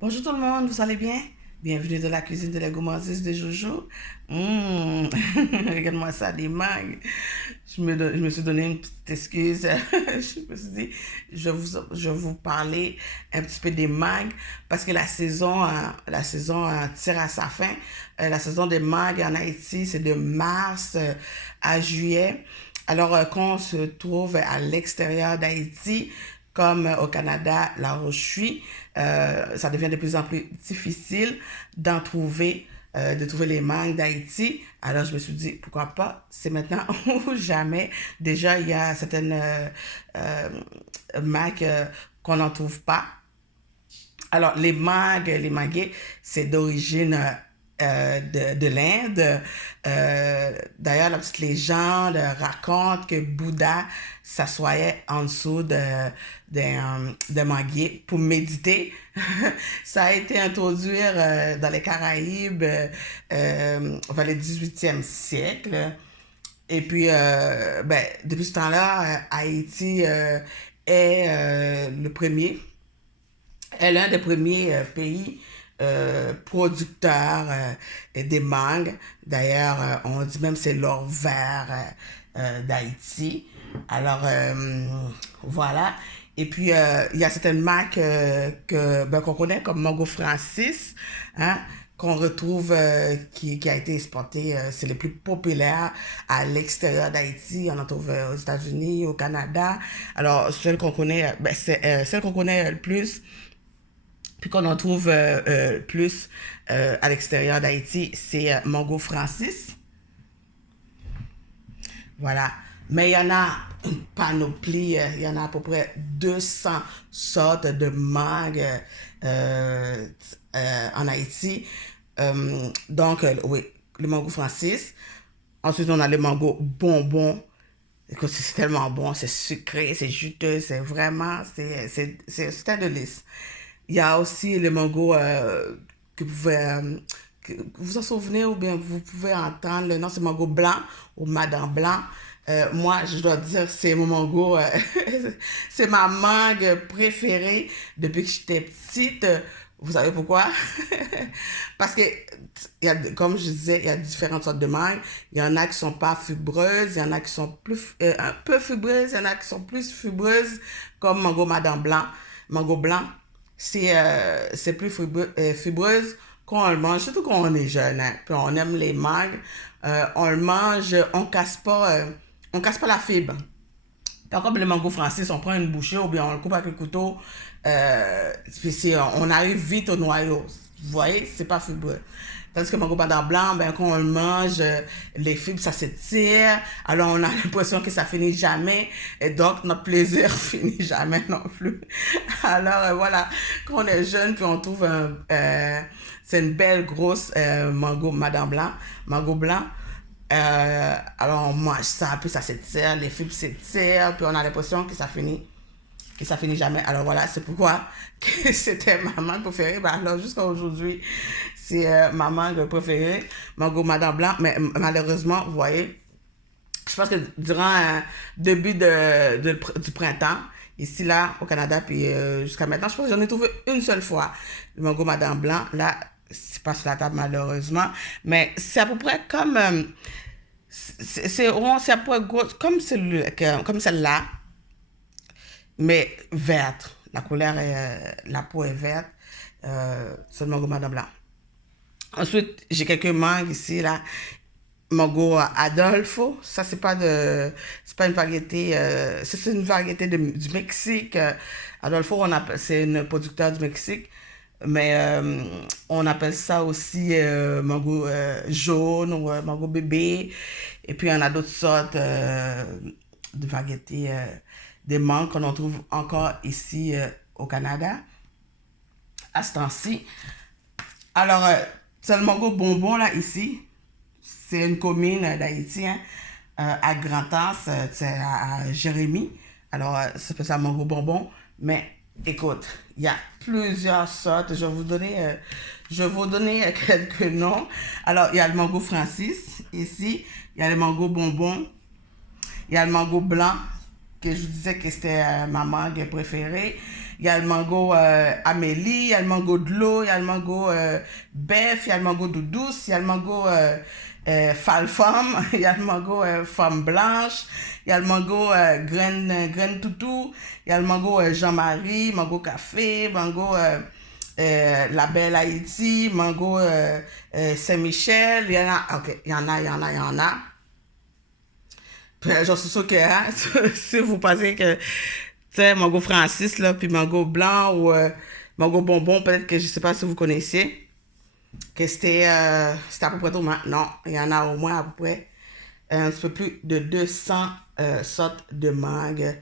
Bonjour tout le monde, vous allez bien? Bienvenue dans la cuisine de la gourmandise de Jojo. Regarde-moi ça, des mangues. Je me suis donné une petite excuse. Je me suis dit, je vais vous parler un petit peu des mangues parce que la saison tire à sa fin. La saison des mangues en Haïti, c'est de mars à juillet. Alors, quand on se trouve à l'extérieur d'Haïti, comme au Canada, là où je suis, ça devient de plus en plus difficile de trouver les mangues d'Haïti. Alors, je me suis dit, pourquoi pas, c'est maintenant ou jamais. Déjà, il y a certaines euh, mangues qu'on n'en trouve pas. Alors, les mangues, c'est d'origine de l'Inde. D'ailleurs, la petite légende raconte que Bouddha s'assoyait en dessous d'un manguier pour méditer. Ça a été introduit dans les Caraïbes vers le 18e siècle. Et puis, depuis ce temps-là, Haïti le premier est l'un des premiers pays producteurs des mangues. D'ailleurs, on dit même que c'est l'or vert d'Haïti. Alors, voilà. Et puis, il y a certaines marques qu'on connaît comme Mango Francis, hein, qu'on retrouve, qui a été exporté, c'est les plus populaires à l'extérieur d'Haïti. On en trouve aux États-Unis, au Canada. Alors, celle qu'on connaît le plus, puis qu'on en trouve plus à l'extérieur d'Haïti, c'est Mango Francis. Voilà. Mais il y en a une panoplie, il y en a à peu près 200 sortes de mangues en Haïti. Oui, le mango Francis. Ensuite, on a le mango bonbon. Écoute, c'est tellement bon, c'est sucré, c'est juteux, c'est vraiment, c'est un délice. Il y a aussi le mango que vous pouvez, que vous en souvenez ou bien vous pouvez entendre le nom, c'est mango blanc ou madame blanc. Moi, je dois dire, c'est mon mango, c'est ma mangue préférée depuis que j'étais petite. Vous savez pourquoi? Parce que, comme je disais, il y a différentes sortes de mangues. Il y en a qui sont pas fibreuses, il y en a qui sont un peu fibreuses, il y en a qui sont plus fibreuses, comme mango madame blanc. Mango blanc, c'est plus fibreuse quand on le mange, surtout quand on est jeune, hein, puis on aime les mangues. On le mange, on casse pas la fibre. Par contre, le mango français, on prend une bouchée ou bien on le coupe avec le couteau, on arrive vite au noyau. Vous voyez, c'est pas fibreux. Tandis que le mango pendant blanc, ben, quand on le mange, les fibres, ça s'étire. Alors, on a l'impression que ça finit jamais. Et donc, notre plaisir finit jamais non plus. Alors, voilà. Quand on est jeune, puis on trouve c'est une belle grosse mango madame blanc, mango blanc. Alors on mange ça, puis ça s'étire, les fibres s'étirent, puis on a l'impression que ça finit jamais. Alors voilà, c'est pourquoi que c'était ma mangue préférée. Ben, alors jusqu'à aujourd'hui, c'est ma mangue préférée, mango madame blanc. Mais malheureusement, vous voyez, je pense que durant début du printemps, ici là au Canada, puis jusqu'à maintenant, je pense que j'en ai trouvé une seule fois le mango madame blanc. Là, c'est pas sur la table malheureusement, mais c'est à peu près comme c'est à peu près gros, comme celle-là, mais verte. La peau est verte, c'est le mango madame blanc. Ensuite, j'ai quelques mangues ici là. Mango Adolfo, ça c'est pas une variété, c'est une variété du Mexique. Adolfo, c'est un producteur du Mexique, mais on appelle ça aussi mango jaune ou mango bébé. Et puis, il y en a d'autres sortes de variétés des mangues qu'on en trouve encore ici au Canada, à ce temps-ci. Alors, c'est le mango bonbon, là, ici. C'est une commune d'Haïti, hein, à Grand-Anse, à Jérémie. Alors, ça s'appelle ça mango bonbon. Mais, écoute, il y a plusieurs sortes. Je vais vous donner quelques noms. Alors, il y a le mango Francis, ici. Il y a le mango bonbon. Il y a le mango blanc, que je vous disais que c'était ma mangue préférée. Il y a le mango Amélie, il y a le mango de l'eau, il y a le mango bœuf, il y a le mango douce, il y a le mango Falfam, il y a le mango femme blanche, il y a le mango graine toutou, il y a le mango Jean-Marie, mango café, mango La Belle Haïti, mango Saint-Michel, il y en a, ok, il y en a, il y en a, il y en a. Puis, j'en suis sûr que hein, si vous pensez que, tu sais, mango Francis, là, puis mango blanc ou mango bonbon, peut-être que je sais pas si vous connaissez, que c'était à peu près tout maintenant. Il y en a au moins à peu près un petit peu plus de 200 sortes de mangues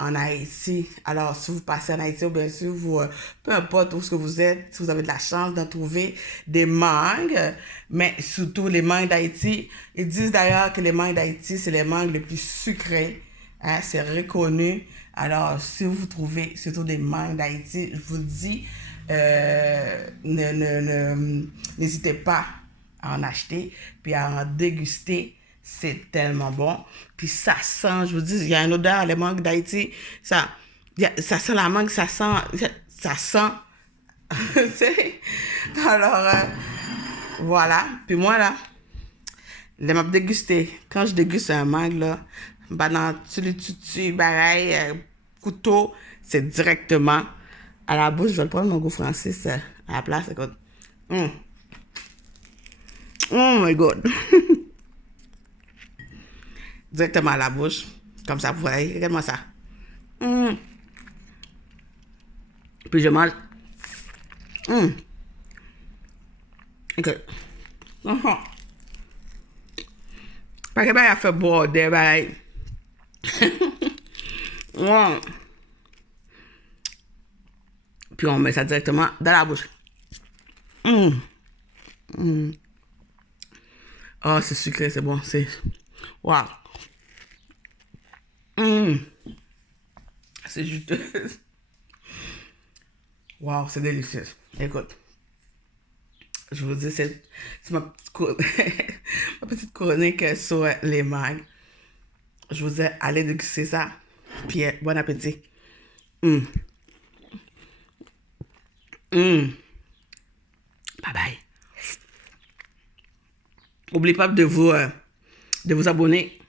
en Haïti. Alors, si vous passez en Haïti, ou bien sûr, vous, peu importe où ce que vous êtes, si vous avez de la chance d'en trouver des mangues, mais surtout les mangues d'Haïti, ils disent d'ailleurs que les mangues d'Haïti, c'est les mangues les plus sucrées. Hein, c'est reconnu. Alors, si vous trouvez surtout des mangues d'Haïti, je vous le dis, n'hésitez pas à en acheter, puis à en déguster. C'est tellement bon. Puis ça sent, je vous dis, il y a une odeur, les mangues d'Haïti, ça sent la mangue, ça sent. Alors, voilà. Puis moi, là, les m'a dégusté. Quand je déguste un mangue, là, bah dans tutu, pareil, couteau, c'est directement à la bouche. Je vais le prendre mon goût Francis à la place. Écoute. Oh my God. Directement à la bouche. Comme ça, vous voyez. Regarde-moi ça. Puis je mange. Écoute. Parce que il a fait border, pareil. Puis on met ça directement dans la bouche. Oh, c'est sucré, c'est bon. C'est. Waouh. C'est juteux. Waouh, c'est délicieux. Écoute. Je vous dis, c'est ma petite chronique sur les mangues. Je vous dis, allez déguster ça. Puis, bon appétit. Bye bye. N'oubliez pas de vous abonner.